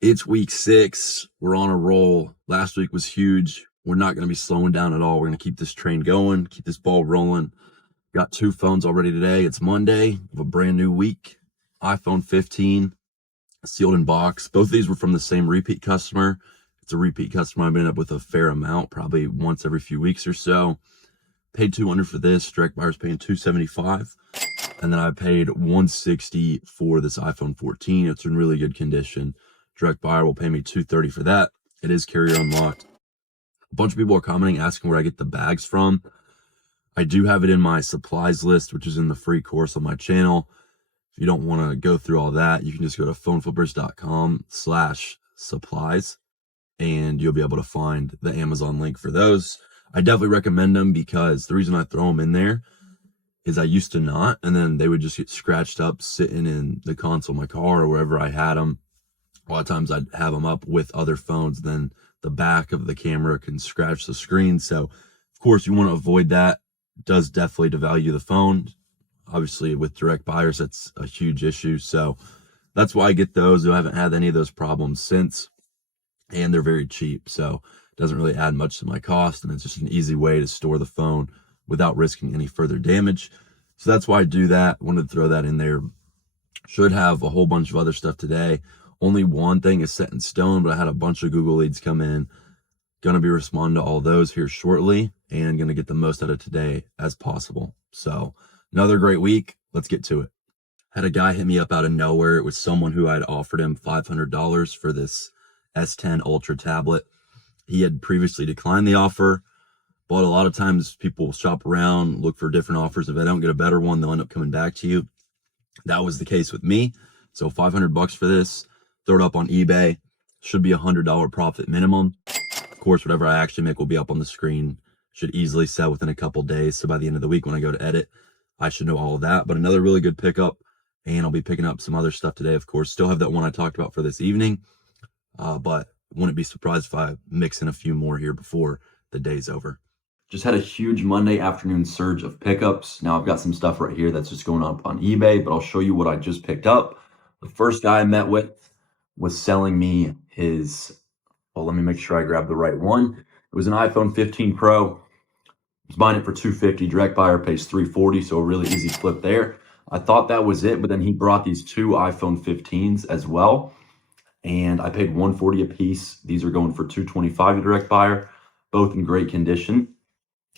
It's week 6. We're on a roll. Last week was huge. We're not going to be slowing down at all. We're going to keep this train going, keep this ball rolling. Got 2 phones already today. It's Monday of a brand new week. iPhone 15, sealed in box. Both of these were from the same repeat customer. It's a repeat customer I've been up with a fair amount, probably once every few weeks or so. Paid $200 for this. Direct buyer's paying $275. And then I paid $160 for this iPhone 14. It's in really good condition. Direct buyer will pay me $230 for that. It is carrier unlocked. A bunch of people are commenting, asking where I get the bags from. I do have it in my supplies list, which is in the free course on my channel. If you don't want to go through all that, you can just go to phoneflippers.com/supplies and you'll be able to find the Amazon link for those. I definitely recommend them because the reason I throw them in there is I used to not, and then they would just get scratched up sitting in the console of my car or wherever I had them. A lot of times I'd have them up with other phones, then the back of the camera can scratch the screen. So of course you want to avoid that. It does definitely devalue the phone. Obviously with direct buyers, that's a huge issue. So that's why I get those. I haven't had any of those problems since, and they're very cheap. So it doesn't really add much to my cost, and it's just an easy way to store the phone without risking any further damage. So that's why I do that. Wanted to throw that in there. Should have a whole bunch of other stuff today. Only one thing is set in stone, but I had a bunch of Google leads come in. Gonna be responding to all those here shortly and gonna get the most out of today as possible. So another great week. Let's get to it. Had a guy hit me up out of nowhere. It was someone who I'd offered him $500 for this S10 Ultra tablet. He had previously declined the offer, but a lot of times people shop around, look for different offers. If they don't get a better one, they'll end up coming back to you. That was the case with me. So $500 for this. Throw it up on eBay. Should be $100 profit minimum. Of course, whatever I actually make will be up on the screen. Should easily sell within a couple days. So by the end of the week when I go to edit, I should know all of that. But another really good pickup. And I'll be picking up some other stuff today, of course. Still have that one I talked about for this evening. But wouldn't be surprised if I mix in a few more here before the day's over. Just had a huge Monday afternoon surge of pickups. Now I've got some stuff right here that's just going up on eBay, but I'll show you what I just picked up. The first guy I met with was selling me his, well, let me make sure I grab the right one. It was an iPhone 15 Pro. I was buying it for $250. Direct buyer pays $340, so a really easy flip there. I thought that was it, but then he brought these 2 iPhone 15s as well, and I paid $140 a piece. These are going for $225 to direct buyer, both in great condition.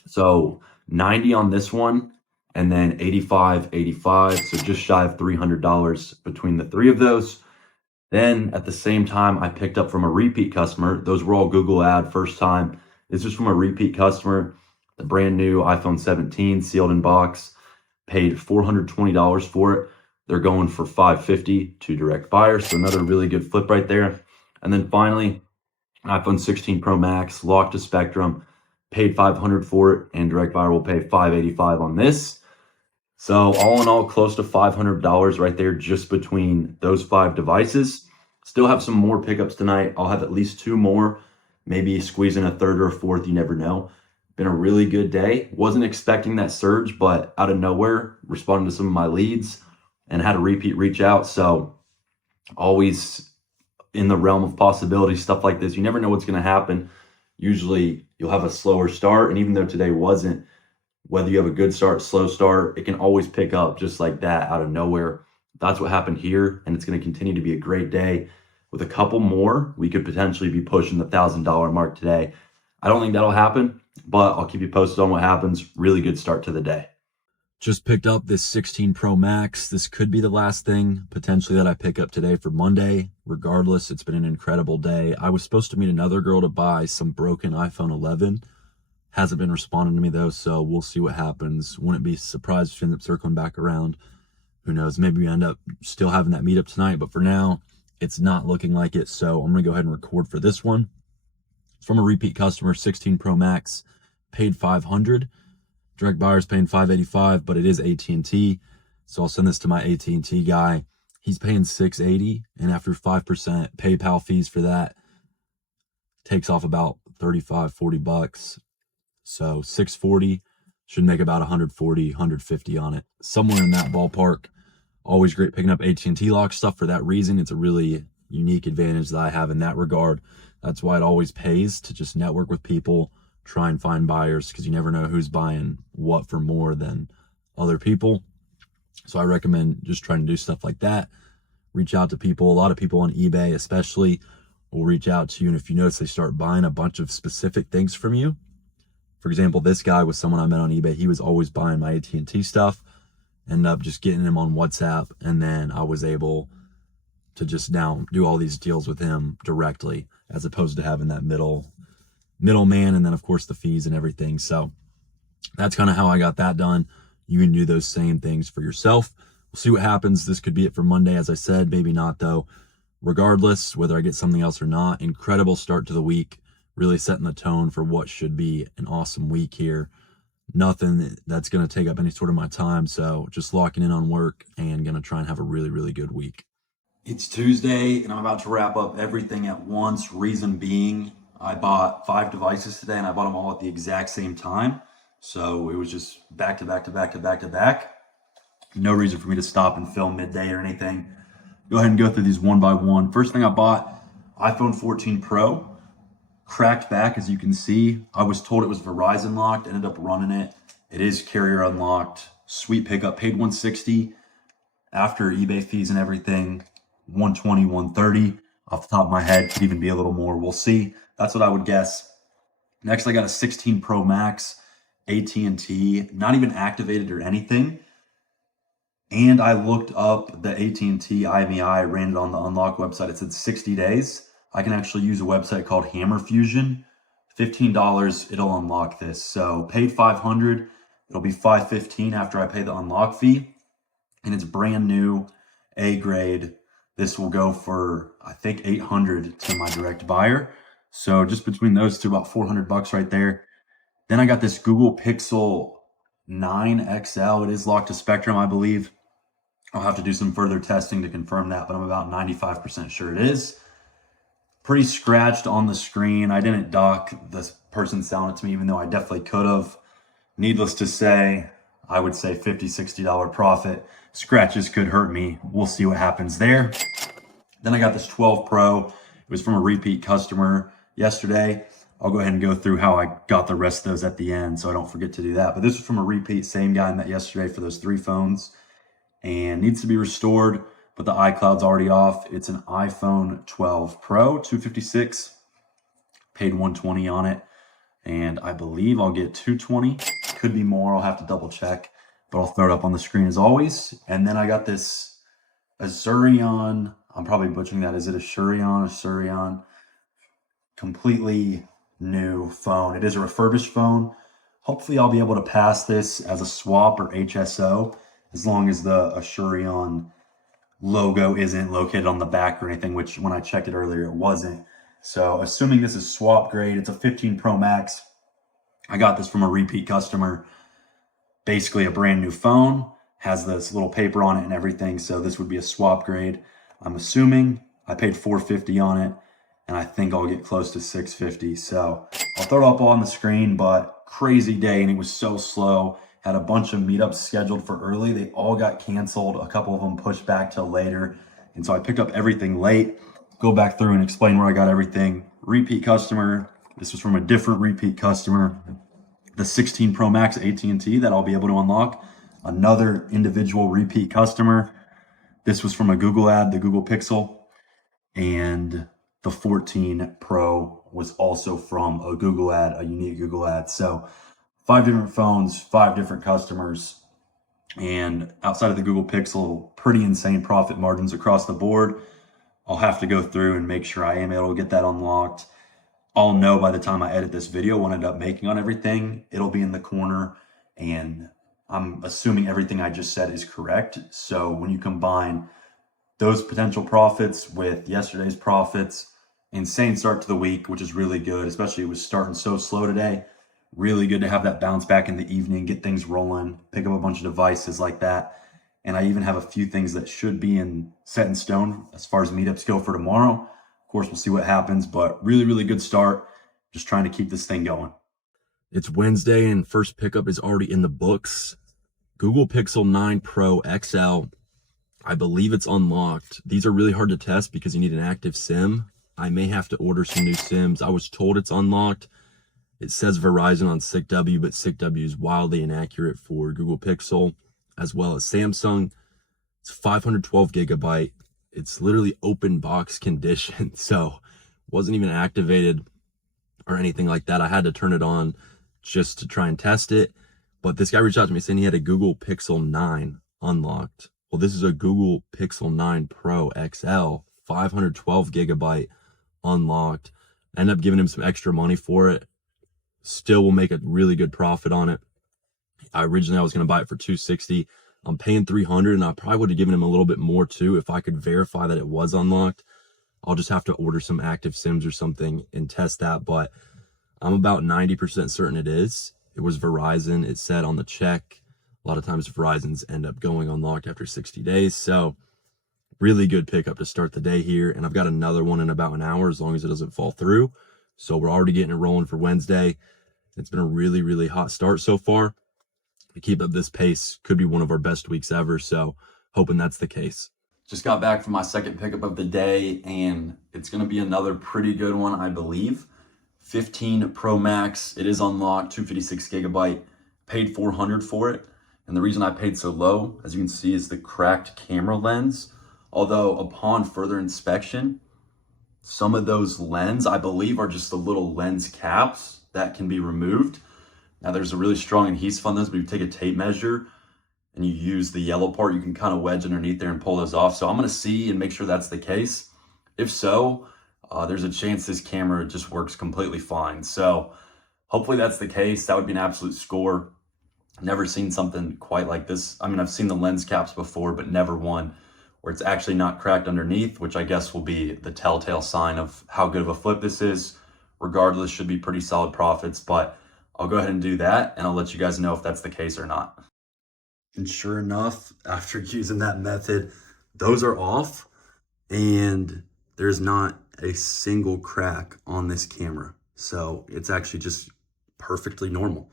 So 90 on this one, and then 85, so just shy of $300 between the 3 of those. Then at the same time, I picked up from a repeat customer. Those were all Google ad first time. This was from a repeat customer, the brand new iPhone 17 sealed in box, paid $420 for it. They're going for $550 to direct buyer. So another really good flip right there. And then finally, iPhone 16 Pro Max, locked to Spectrum, paid $500 for it, and direct buyer will pay $585 on this. So all in all, close to $500 right there just between those 5 devices. Still have some more pickups tonight. I'll have at least 2 more, maybe squeeze in a 3rd or a 4th, you never know. Been a really good day. Wasn't expecting that surge, but out of nowhere, responding to some of my leads and had a repeat reach out. So always in the realm of possibility, stuff like this. You never know what's going to happen. Usually you'll have a slower start, and even though today wasn't, whether you have a good start, slow start, it can always pick up just like that out of nowhere. That's what happened here, and it's going to continue to be a great day. With a couple more, we could potentially be pushing the $1,000 mark today. I don't think that'll happen, but I'll keep you posted on what happens. Really good start to the day. Just picked up this 16 Pro Max. This could be the last thing potentially that I pick up today for Monday. Regardless, it's been an incredible day. I was supposed to meet another girl to buy some broken iPhone 11. Hasn't been responding to me though, so we'll see what happens. Wouldn't be surprised if she ends up circling back around. Who knows? Maybe we end up still having that meetup tonight, but for now, it's not looking like it. So I'm gonna go ahead and record for this one. It's from a repeat customer, 16 Pro Max, paid $500. Direct buyer's paying $585, but it is AT&T. So I'll send this to my AT&T guy. He's paying $680, and after 5% PayPal fees for that, takes off about $35-40. So $640 should make about $140, $150 on it. Somewhere in that ballpark. Always great picking up AT&T lock stuff for that reason. It's a really unique advantage that I have in that regard. That's why it always pays to just network with people, try and find buyers, because you never know who's buying what for more than other people. So I recommend just trying to do stuff like that. Reach out to people. A lot of people on eBay especially will reach out to you, and if you notice they start buying a bunch of specific things from you. For example, this guy was someone I met on eBay. He was always buying my AT&T stuff. Ended up just getting him on WhatsApp, and then I was able to just now do all these deals with him directly, as opposed to having that middleman, and then of course the fees and everything. So that's kind of how I got that done. You can do those same things for yourself. We'll see what happens. This could be it for Monday, as I said, maybe not though. Regardless, whether I get something else or not, incredible start to the week, really setting the tone for what should be an awesome week here. Nothing that's going to take up any sort of my time. So just locking in on work and going to try and have a really, really good week. It's Tuesday and I'm about to wrap up everything at once. Reason being, I bought 5 devices today and I bought them all at the exact same time. So it was just back to back to back to back to back. No reason for me to stop and film midday or anything. Go ahead and go through these one by one. First thing I bought, iPhone 14 Pro. Cracked back, as you can see. I was told it was Verizon locked, ended up running it. It is carrier unlocked. Sweet pickup, paid $160 after eBay fees and everything. $120, $130 off the top of my head. Could even be a little more. We'll see. That's what I would guess. Next, I got a 16 Pro Max AT&T, not even activated or anything. And I looked up the AT&T IMEI, ran it on the Unlock website. It said 60 days. I can actually use a website called Hammer Fusion. $15, it'll unlock this. So paid $500, it'll be $515 after I pay the unlock fee. And it's brand new, A grade. This will go for, I think, $800 to my direct buyer. So just between those two, about $400 right there. Then I got this Google Pixel 9 XL. It is locked to Spectrum, I believe. I'll have to do some further testing to confirm that, but I'm about 95% sure it is. Pretty scratched on the screen. I didn't dock this person selling it to me, even though I definitely could have. Needless to say, I would say $50, $60 profit. Scratches could hurt me. We'll see what happens there. Then I got this 12 Pro. It was from a repeat customer yesterday. I'll go ahead and go through how I got the rest of those at the end so I don't forget to do that. But this was from a repeat, same guy I met yesterday for those 3 phones. And needs to be restored, but the iCloud's already off. It's an iPhone 12 Pro, 256. Paid $120 on it. And I believe I'll get $220. Could be more. I'll have to double check, but I'll throw it up on the screen as always. And then I got this Azurion. I'm probably butchering that. Is it Azurion? Completely new phone. It is a refurbished phone. Hopefully I'll be able to pass this as a swap or HSO, as long as the Azurion logo isn't located on the back or anything, which when I checked it earlier, it wasn't. So assuming this is swap grade, it's a 15 Pro Max. I got this from a repeat customer. Basically a brand new phone, has this little paper on it and everything. So this would be a swap grade. I'm assuming. I paid $450 on it, and I think I'll get close to $650. So I'll throw it up on the screen, but crazy day, and it was so slow. Had a bunch of meetups scheduled for early. They all got canceled. A couple of them pushed back till later. And so I picked up everything late. Go back through and explain where I got everything. Repeat customer. This was from a different repeat customer. The 16 Pro Max AT&T that I'll be able to unlock. Another individual repeat customer. This was from a Google ad, the Google Pixel. And the 14 Pro was also from a Google ad, a unique Google ad. So 5 different phones, 5 different customers, and outside of the Google Pixel, pretty insane profit margins across the board. I'll have to go through and make sure I am able to get that unlocked. I'll know by the time I edit this video what I end up making on everything. It'll be in the corner, and I'm assuming everything I just said is correct. So when you combine those potential profits with yesterday's profits, insane start to the week, which is really good, especially it was starting so slow today. Really good to have that bounce back in the evening, get things rolling, pick up a bunch of devices like that. And I even have a few things that should be set in stone as far as meetups go for tomorrow. Of course, we'll see what happens, but really, really good start. Just trying to keep this thing going. It's Wednesday and first pickup is already in the books. Google Pixel 9 Pro XL. I believe it's unlocked. These are really hard to test because you need an active SIM. I may have to order some new SIMs. I was told it's unlocked. It says Verizon on SICW, but SICW is wildly inaccurate for Google Pixel as well as Samsung. It's 512 gigabyte. It's literally open box condition, so wasn't even activated or anything like that. I had to turn it on just to try and test it. But this guy reached out to me saying he had a Google Pixel 9 unlocked. Well, this is a Google Pixel 9 Pro XL, 512 gigabyte unlocked. I ended up giving him some extra money for it. Still will make a really good profit on it. Originally I was going to buy it for $260. I'm paying $300, and I probably would have given him a little bit more too if I could verify that it was unlocked. I'll just have to order some active SIMs or something and test that, but I'm about 90% certain it is. It was Verizon. It said on the check. A lot of times Verizon's end up going unlocked after 60 days. So really good pickup to start the day here. And I've got another one in about an hour as long as it doesn't fall through. So we're already getting it rolling for Wednesday. It's been a really, really hot start so far. To keep up this pace, could be one of our best weeks ever. So hoping that's the case. Just got back from my second pickup of the day, and it's going to be another pretty good one, I believe. 15 Pro Max. It is unlocked, 256 gigabyte. Paid $400 for it. And the reason I paid so low, as you can see, is the cracked camera lens. Although upon further inspection, some of those lens, I believe, are just the little lens caps that can be removed. Now there's a really strong adhesive on those, but if you take a tape measure and you use the yellow part, you can kind of wedge underneath there and pull those off. So I'm gonna see and make sure that's the case. If so, there's a chance this camera just works completely fine. So hopefully that's the case. That would be an absolute score. Never seen something quite like this. I mean, I've seen the lens caps before, but never one where it's actually not cracked underneath, which I guess will be the telltale sign of how good of a flip this is. Regardless, should be pretty solid profits, but I'll go ahead and do that, and I'll let you guys know if that's the case or not. And sure enough, after using that method, those are off, and there's not a single crack on this camera. So it's actually just perfectly normal.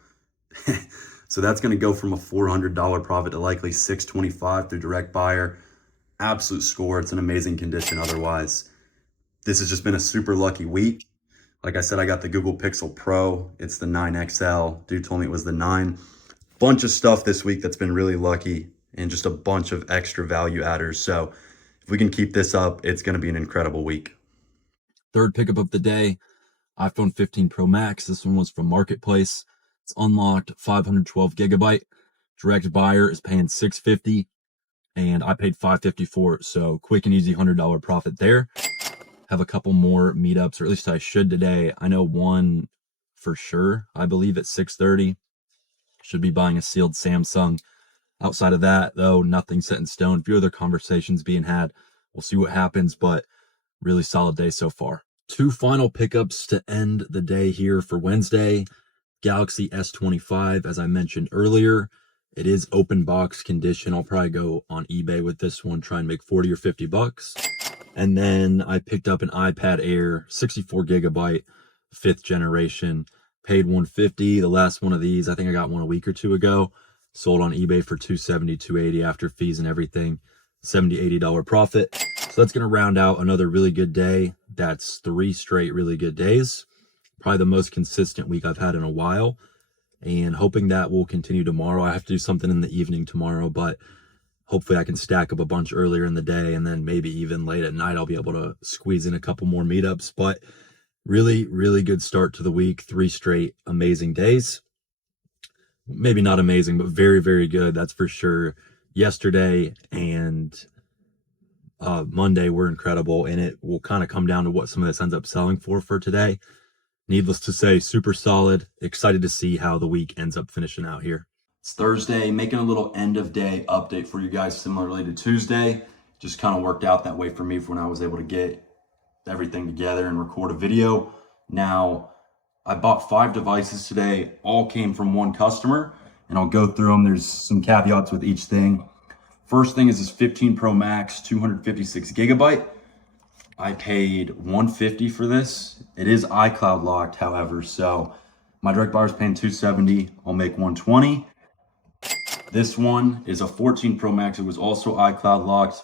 So that's going to go from a $400 profit to likely $625 through direct buyer. Absolute score. It's an amazing condition otherwise. This has just been a super lucky week. Like I said, I got the Google Pixel Pro. It's the 9 XL. Dude told me it was the 9. Bunch of stuff this week that's been really lucky, and just a bunch of extra value adders. So if we can keep this up, it's going to be an incredible week. Third pickup of the day, iPhone 15 Pro Max. This one was from Marketplace. It's unlocked, 512 gigabyte. Direct buyer is paying $650, and I paid $550 for it. So quick and easy $100 profit there. Have a couple more meetups, or at least I should today. I know one for sure, I believe at 6:30. Should be buying a sealed Samsung. Outside of that, though, nothing set in stone. A few other conversations being had. We'll see what happens, but really solid day so far. Two final pickups to end the day here for Wednesday. Galaxy S25, as I mentioned earlier. It is open box condition. I'll probably go on eBay with this one, try and make 40 or 50 bucks. And then I picked up an iPad Air, 64 gigabyte, 5th generation, paid $150. The last one of these, I think I got one a week or two ago, sold on eBay for $270, $280 after fees and everything, $70, $80 profit. So that's going to round out another really good day. That's 3 straight really good days. Probably the most consistent week I've had in a while, and hoping that will continue tomorrow. I have to do something in the evening tomorrow, but hopefully I can stack up a bunch earlier in the day, and then maybe even late at night I'll be able to squeeze in a couple more meetups. But really, really good start to the week. 3 straight amazing days. Maybe not amazing, but very, very good. That's for sure. Yesterday and Monday were incredible, and it will kind of come down to what some of this ends up selling for today. Needless to say, super solid. Excited to see how the week ends up finishing out here. It's Thursday, making a little end of day update for you guys similarly to Tuesday. Just kind of worked out that way for me for when I was able to get everything together and record a video. Now, I bought 5 devices today. All came from one customer, and I'll go through them. There's some caveats with each thing. First thing is this 15 Pro Max, 256 gigabyte. I paid $150 for this. It is iCloud locked, however, so my direct buyer is paying $270. I'll make $120. This one is a 14 Pro Max. It was also iCloud locked.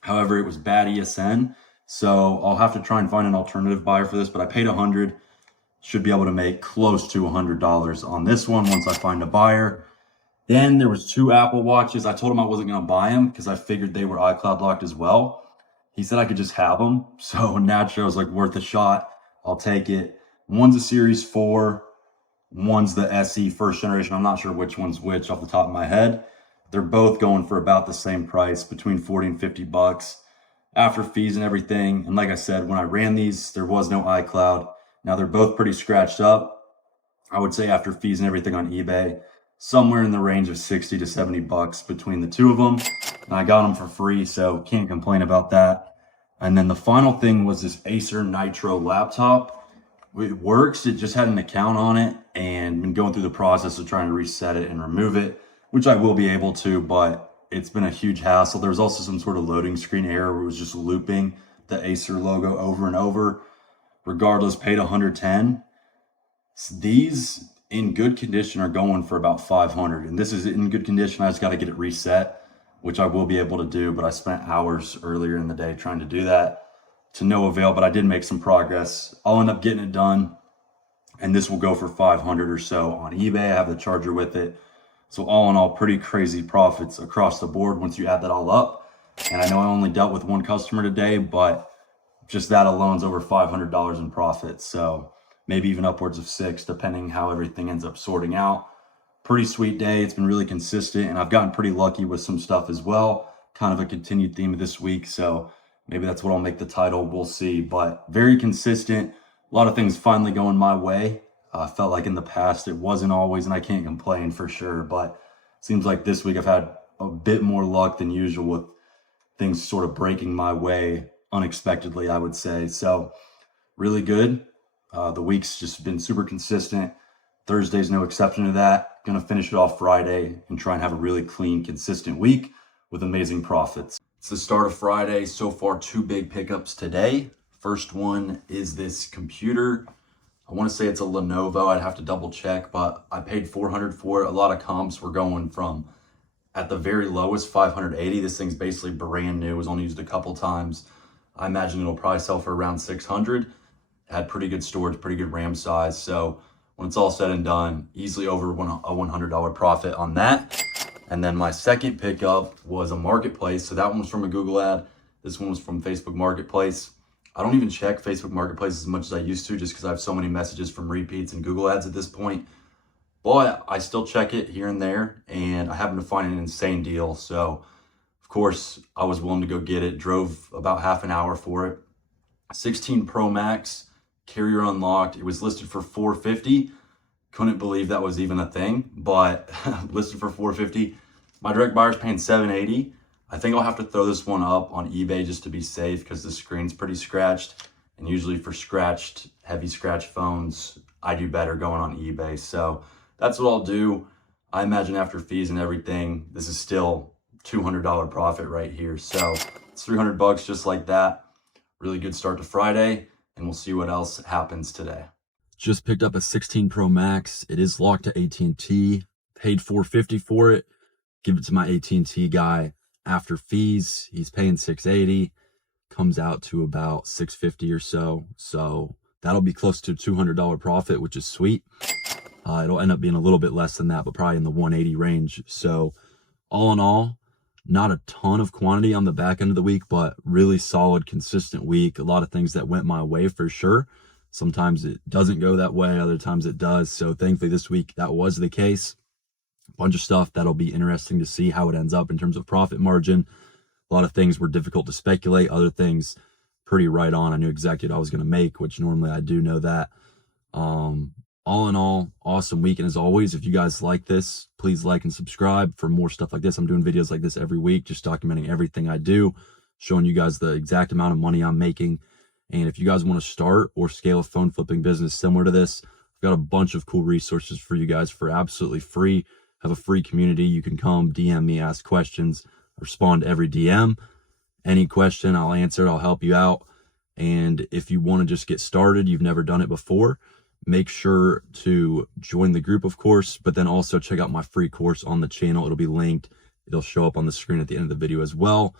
However, it was bad ESN. So I'll have to try and find an alternative buyer for this, but I paid $100. Should be able to make close to $100 on this one once I find a buyer. Then there was 2 Apple Watches. I told him I wasn't going to buy them because I figured they were iCloud locked as well. He said I could just have them. So naturally, I was like, worth a shot. I'll take it. One's a Series 4. One's the SE first generation. I'm not sure which one's which off the top of my head. They're both going for about the same price, between 40 and 50 bucks after fees and everything. And like I said, when I ran these, there was no iCloud. Now they're both pretty scratched up. I would say after fees and everything on eBay, somewhere in the range of 60 to 70 bucks between the two of them. And I got them for free, so can't complain about that. And then the final thing was this Acer Nitro laptop. It works, it just had an account on it and been going through the process of trying to reset it and remove it, which I will be able to, but it's been a huge hassle. There was also some sort of loading screen error where it was just looping the Acer logo over and over. Regardless, paid $110. These in good condition are going for about $500, and this is in good condition. I just got to get it reset, which I will be able to do, but I spent hours earlier in the day trying to do that to no avail, but I did make some progress. I'll end up getting it done, and this will go for $500 or so on eBay. I have the charger with it. So all in all, pretty crazy profits across the board once you add that all up. And I know I only dealt with one customer today, but just that alone is over $500 in profit. So maybe even upwards of $600, depending how everything ends up sorting out. Pretty sweet day. It's been really consistent, and I've gotten pretty lucky with some stuff as well. Kind of a continued theme of this week. So maybe that's what I'll make the title. We'll see. But very consistent. A lot of things finally going my way. Felt like in the past it wasn't always, and I can't complain for sure. But it seems like this week I've had a bit more luck than usual with things sort of breaking my way unexpectedly, I would say. So really good. The week's just been super consistent. Thursday's no exception to that. Going to finish it off Friday and try and have a really clean, consistent week with amazing profits. It's the start of Friday. So far, 2 big pickups today. First one is this computer. I want to say it's a Lenovo. I'd have to double check, but I paid $400 for it. A lot of comps were going from, at the very lowest, $580. This thing's basically brand new. It was only used a couple times. I imagine it'll probably sell for around $600. Had pretty good storage, pretty good RAM size. So when it's all said and done, easily over a $100 profit on that. And then my second pickup was a marketplace. So that one was from a Google ad. This one was from Facebook Marketplace. I don't even check Facebook Marketplace as much as I used to, just because I have so many messages from repeats and Google ads at this point. But I still check it here and there, and I happened to find an insane deal. So of course I was willing to go get it. Drove about half an hour for it. 16 Pro Max, carrier unlocked. It was listed for $450. Couldn't believe that was even a thing, but listed for $450. My direct buyer's paying $780. I think I'll have to throw this one up on eBay just to be safe, because the screen's pretty scratched. And usually for scratched, heavy scratch phones, I do better going on eBay. So that's what I'll do. I imagine after fees and everything, this is still $200 profit right here. So it's 300 bucks just like that. Really good start to Friday, and we'll see what else happens today. Just picked up a 16 Pro Max. It is locked to AT&T. Paid $450 for it. Give it to my AT&T guy. After fees, he's paying $680. Comes out to about $650 or so. So that'll be close to $200 profit, which is sweet. It'll end up being a little bit less than that, but probably in the 180 range. So all in all, not a ton of quantity on the back end of the week, but really solid, consistent week. A lot of things that went my way for sure. Sometimes it doesn't go that way. Other times it does. So thankfully this week that was the case. A bunch of stuff that'll be interesting to see how it ends up in terms of profit margin. A lot of things were difficult to speculate. Other things pretty right on. I knew exactly what I was going to make, which normally I do know that. All in all, awesome week. And as always, if you guys like this, please like and subscribe for more stuff like this. I'm doing videos like this every week, just documenting everything I do, showing you guys the exact amount of money I'm making. And if you guys want to start or scale a phone flipping business similar to this, I've got a bunch of cool resources for you guys for absolutely free. I have a free community. You can come DM me, ask questions, respond to every DM. Any question, I'll answer it. I'll help you out. And if you want to just get started, you've never done it before, Make sure to join the group, of course, but then also check out my free course on the channel. It'll be linked. It'll show up on the screen at the end of the video as well.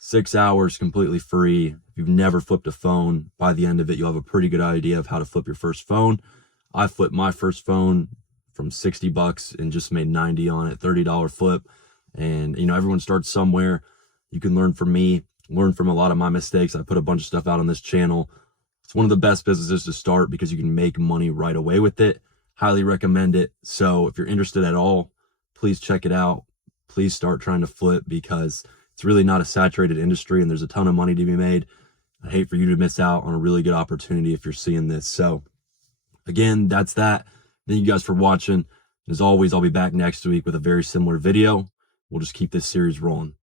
6 hours completely free. If you've never flipped a phone, by the end of it, you'll have a pretty good idea of how to flip your first phone. I flipped my first phone from 60 bucks and just made 90 on it, $30 flip. And, everyone starts somewhere. You can learn from me, learn from a lot of my mistakes. I put a bunch of stuff out on this channel. It's one of the best businesses to start because you can make money right away with it. Highly recommend it. So if you're interested at all, please check it out. Please start trying to flip because it's really not a saturated industry and there's a ton of money to be made. I hate for you to miss out on a really good opportunity if you're seeing this. So again, that's that. Thank you guys for watching. As always, I'll be back next week with a very similar video. We'll just keep this series rolling.